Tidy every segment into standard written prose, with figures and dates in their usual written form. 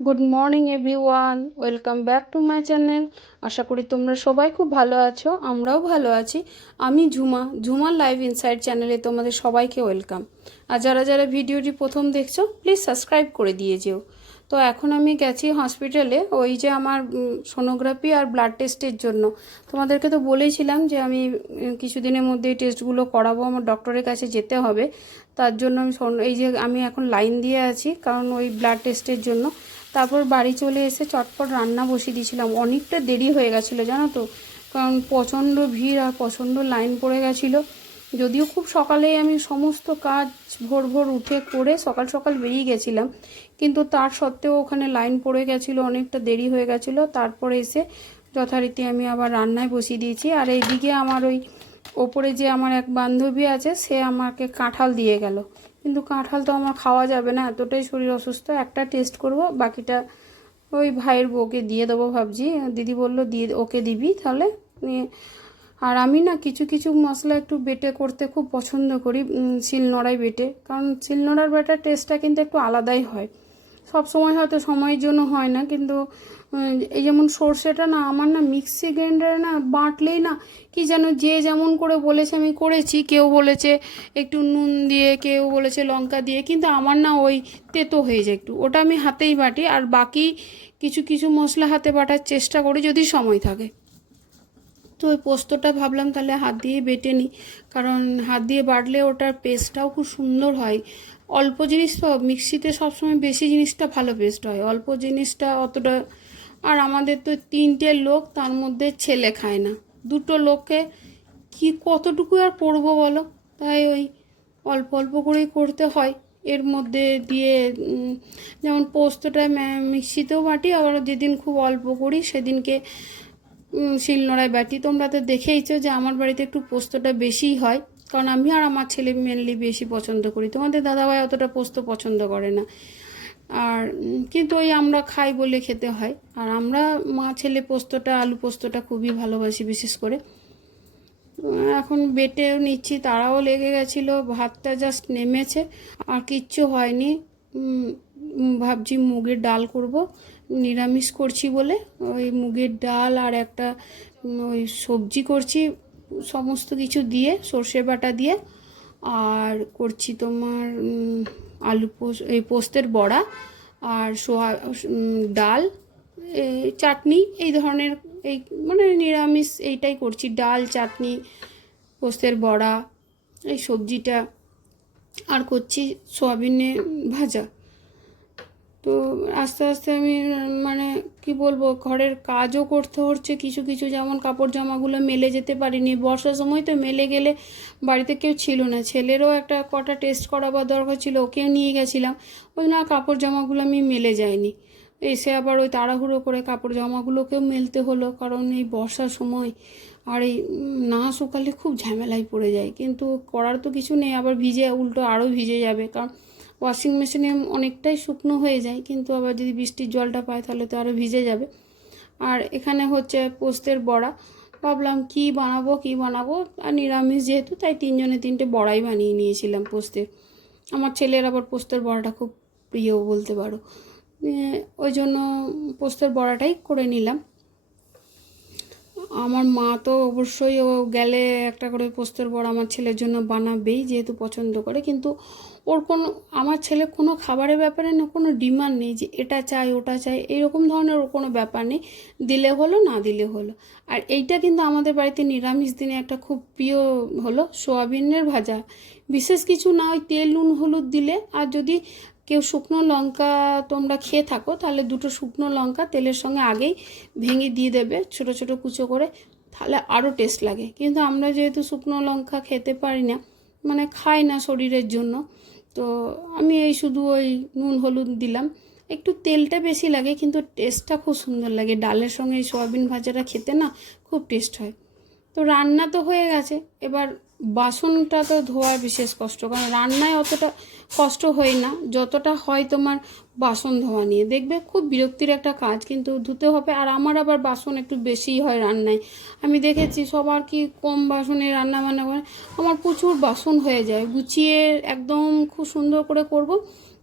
Good morning everyone, welcome back to my channel. আশা করি তোমরা সবাই খুব ভালো আছো, আমরাও ভালো আছি। আমি ঝুমার লাইভ ইনসাইড চ্যানেলে তোমাদের সবাইকে ওয়েলকাম। আর যারা যারা ভিডিওটি প্রথম দেখছো প্লিজ সাবস্ক্রাইব করে দিয়ে যেও। তো এখন আমি গেছি হসপিটালে, ওই যে আমার সোনোগ্রাফি আর ব্লাড টেস্টের জন্য। তোমাদেরকে তো বলেইছিলাম যে আমি কিছুদিনের মধ্যে এই টেস্টগুলো করাবো, আমার ডক্টরের কাছে যেতে হবে। তার জন্য এই যে আমি এখন লাইন দিয়ে আছি, কারণ ওই ব্লাড টেস্টের জন্য। তারপর বাড়ি চলে এসে চটপট রান্না বসিয়ে দিয়েছিলাম, অনেকটা দেরি হয়ে গেছিলো জানো তো, কারণ প্রচণ্ড ভিড় আর প্রচণ্ড লাইন পড়ে গেছিলো। যদিও খুব সকালেই আমি সমস্ত কাজ ভোর ভোর উঠে করে সকাল সকাল বেরিয়ে গেছিলাম, কিন্তু তার সত্ত্বেও ওখানে লাইন পড়ে গেছিলো, অনেকটা দেরি হয়ে গেছিলো। তারপরে এসে যথারীতি আমি আবার রান্নায় বসিয়ে দিয়েছি। আর এইদিকে আমার ওই ওপরে যে আমার এক বান্ধবী আছে, সে আমাকে কাঁঠাল দিয়ে গেল, কিন্তু কাঁঠাল তো আমার খাওয়া যাবে না, এতটাই শরীর অসুস্থ। একটা টেস্ট করব, বাকিটা ওই ভাইয়ের বউকে দিয়ে দেবো ভাবছি। দিদি বলল দিয়ে ওকে দিবি তাহলে। আর আমি না কিছু কিছু মশলা একটু বেটে করতে খুব পছন্দ করি, শিলনোড়ায় বেটে, কারণ শিলনোড়ার বেটার টেস্টটা কিন্তু একটু আলাদাই হয়। সব সময় হয়তো সময়ের জন্য হয় না, কিন্তু এই যেমন সর্ষেটা না আমার না মিক্সি গ্রাইন্ডারে না বাটলেই না কি যেন যে যেমন করে বলেছে আমি করেছি। কেউ বলেছে একটু নুন দিয়ে, কেউ বলেছে লঙ্কা দিয়ে, কিন্তু আমার না ওই তেতো হয়ে যায় একটু। ওটা আমি হাতেই বাটি, আর বাকি কিছু কিছু মশলা হাতে বাটার চেষ্টা করি যদি সময় থাকে। তো ওই পোস্তটা ভাবলাম তাহলে হাত দিয়ে বেটে নিই, কারণ হাত দিয়ে বাটলে ওটার পেস্টটাও খুব সুন্দর হয়। অল্প জিনিস তো মিক্সিতে সবসময় বেশি জিনিসটা ভালো পেস্ট হয়, অল্প জিনিসটা অতটা। আর আমাদের তো 3টে লোক, তার মধ্যে ছেলে খায় না, 2টো লোককে কি কতটুকু আর করবো বলো। তাই ওই অল্প অল্প করেই করতে হয়। এর মধ্যে দিয়ে যেমন পোস্তটা মিক্সিতেও বাটি, আবার যেদিন খুব অল্প করি সেদিনকে শিলনোড়ায় বাটি। তোমরা তো দেখেইছো যে আমার বাড়িতে একটু পোস্তটা বেশিই হয়, কারণ আমি আর আমার ছেলে মেনলি বেশি পছন্দ করি। তোমাদের দাদাভাই অতটা পোস্ত পছন্দ করে না, আর কিন্তু ওই আমরা খাই বলে খেতে হয়। আর আমরা মা ছেলে পোস্তটা, আলু পোস্তটা খুবই ভালোবাসি বিশেষ করে। এখন বেটেও নিচ্ছি, তারাও লেগে গেছিলো। ভাতটা জাস্ট নেমেছে, আর কিচ্ছু হয়নি। ভাবছি মুগের ডাল করব, নিরামিষ করছি বলে। ওই মুগের ডাল আর একটা ওই সবজি করছি সমস্ত কিছু দিয়ে, সর্ষে বাটা দিয়ে। আর করছি তোমার আলু এই পোস্তের বড়া, আর ডাল, চাটনি, এই ধরনের। এই মানে নিরামিষ এইটাই করছি, ডাল, চাটনি, পোস্তের বড়া, এই সবজিটা, আর করছি সয়াবিনে ভাজা। তো আস্তে আস্তে আমি মানে কি বলবো, ঘরের কাজও করতে হচ্ছে কিছু কিছু, যেমন কাপড় জামাগুলো মেলে যেতে পারিনি বর্ষার সময়, তো মেলে গেলে বাড়িতে কেউ ছিল না, ছেলেরও একটা কটা টেস্ট করাবার দরকার ছিল, ওকেও নিয়ে গেছিলাম। ওই না কাপড় জামাগুলো আমি মেলে যাইনি, এসে আবার ওই তাড়াহুড়ো করে কাপড় জামাগুলোকেও মেলতে হলো, কারণ এই বর্ষার সময় আর এই না শুকালে খুব ঝামেলায় পড়ে যায়। কিন্তু করার তো কিছু নেই, আবার ভিজে উল্টো আরও ভিজে যাবে, কারণ ওয়াশিং মেশিনে অনেকটাই শুকনো হয়ে যায়, কিন্তু আবার যদি বৃষ্টির জলটা পায় তাহলে তো আরও ভিজে যাবে। আর এখানে হচ্ছে পোস্তের বড়া, ভাবলাম কি বানাবো, আর নিরামিষ যেহেতু তাই 3জনে 3টে বড়াই বানিয়ে নিয়েছিলাম পোস্তের। আমার ছেলের আবার পোস্তের বড়াটা খুব প্রিয় বলতে পারো, ওই জন্য পোস্তের বড়াটাই করে নিলাম। আমার মা তো অবশ্যই ও গেলে একটা করে পোস্তের বড়া আমার ছেলের জন্য বানাবেই, যেহেতু পছন্দ করে। কিন্তু ওর কোনো, আমার ছেলে কোনো খাবারের ব্যাপারে না কোনো ডিমান্ড নেই যে এটা চাই ওটা চাই, এরকম ধরনের ওর কোনো ব্যাপার নেই, দিলে হলো না দিলে হলো। আর এইটা কিন্তু আমাদের বাড়িতে নিরামিষ দিনে একটা খুব প্রিয় হলো সোয়াবিনের ভাজা, বিশেষ কিছু না, ওই তেল নুন হলুদ দিলে। আর যদি কেউ শুকনো লঙ্কা তোমরা খেয়ে থাকো, তাহলে 2টো শুকনো লঙ্কা তেলের সঙ্গে আগেই ভেঙে দিয়ে দেবে ছোট ছোট কুচো করে, তাহলে আরও টেস্ট লাগে। কিন্তু আমরা যেহেতু শুকনো লঙ্কা খেতে পারি না, মানে খাই না শরীরের জন্য, তো আমি এই শুধু ওই নুন হলুদ দিলাম। একটু তেলটা বেশি লাগে, কিন্তু টেস্টটা খুব সুন্দর লাগে। ডালের সঙ্গে এই সয়াবিন ভাজাটা খেতে না খুব টেস্ট হয়। তো রান্না তো হয়ে গেছে, এবার বাসনটা তো ধোয়ার বিশেষ কষ্ট, কারণ রান্নায় অতটা কষ্ট হয় না যতটা হয় তোমার বাসন ধোয়া নিয়ে। দেখবে খুব বিরক্তির একটা কাজ, কিন্তু ধুতে হবে। আর আমার আবার বাসন একটু বেশিই হয় রান্নায়। আমি দেখেছি সবার কি কম বাসনে রান্না বান্না করে, আমার প্রচুর বাসন হয়ে যায়। গুছিয়ে একদম খুব সুন্দর করে করব,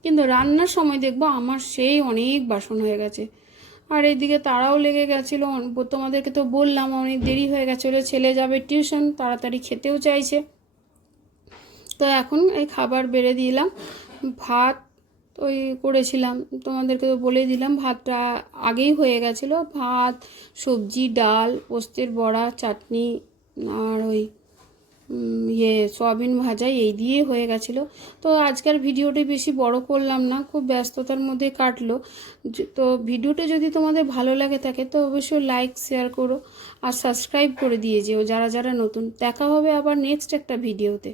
কিন্তু রান্নার সময় দেখবো আমার সেই অনেক বাসন হয়ে গেছে। আর এইদিকে তারাও লেগে গেছিলো, তোমাদেরকে তো বললাম অনেক দেরি হয়ে গেছিলো, ছেলে যাবে টিউশন, তাড়াতাড়ি খেতেও চাইছে। তো এখন এই খাবার বেড়ে দিলাম। ভাত ওই করেছিলাম, তোমাদেরকে তো বলে দিলাম, ভাতটা আগেই হয়ে গেছিলো। ভাত, সবজি, ডাল, পোস্তের বড়া, চাটনি, আর ওই সয়াবিন ভাজা, এই দিয়ে হয়ে গেছিলো। তো আজকের ভিডিওটি বেশি বড় করলাম না, খুব ব্যস্ততার মধ্যে কাটলো। তো ভিডিওটা যদি তোমাদের ভালো লাগে থাকে তো অবশ্যই লাইক শেয়ার করো আর সাবস্ক্রাইব করে দিয়ে যেও যারা যারা নতুন। দেখা হবে আবার নেক্সট একটা ভিডিওতে।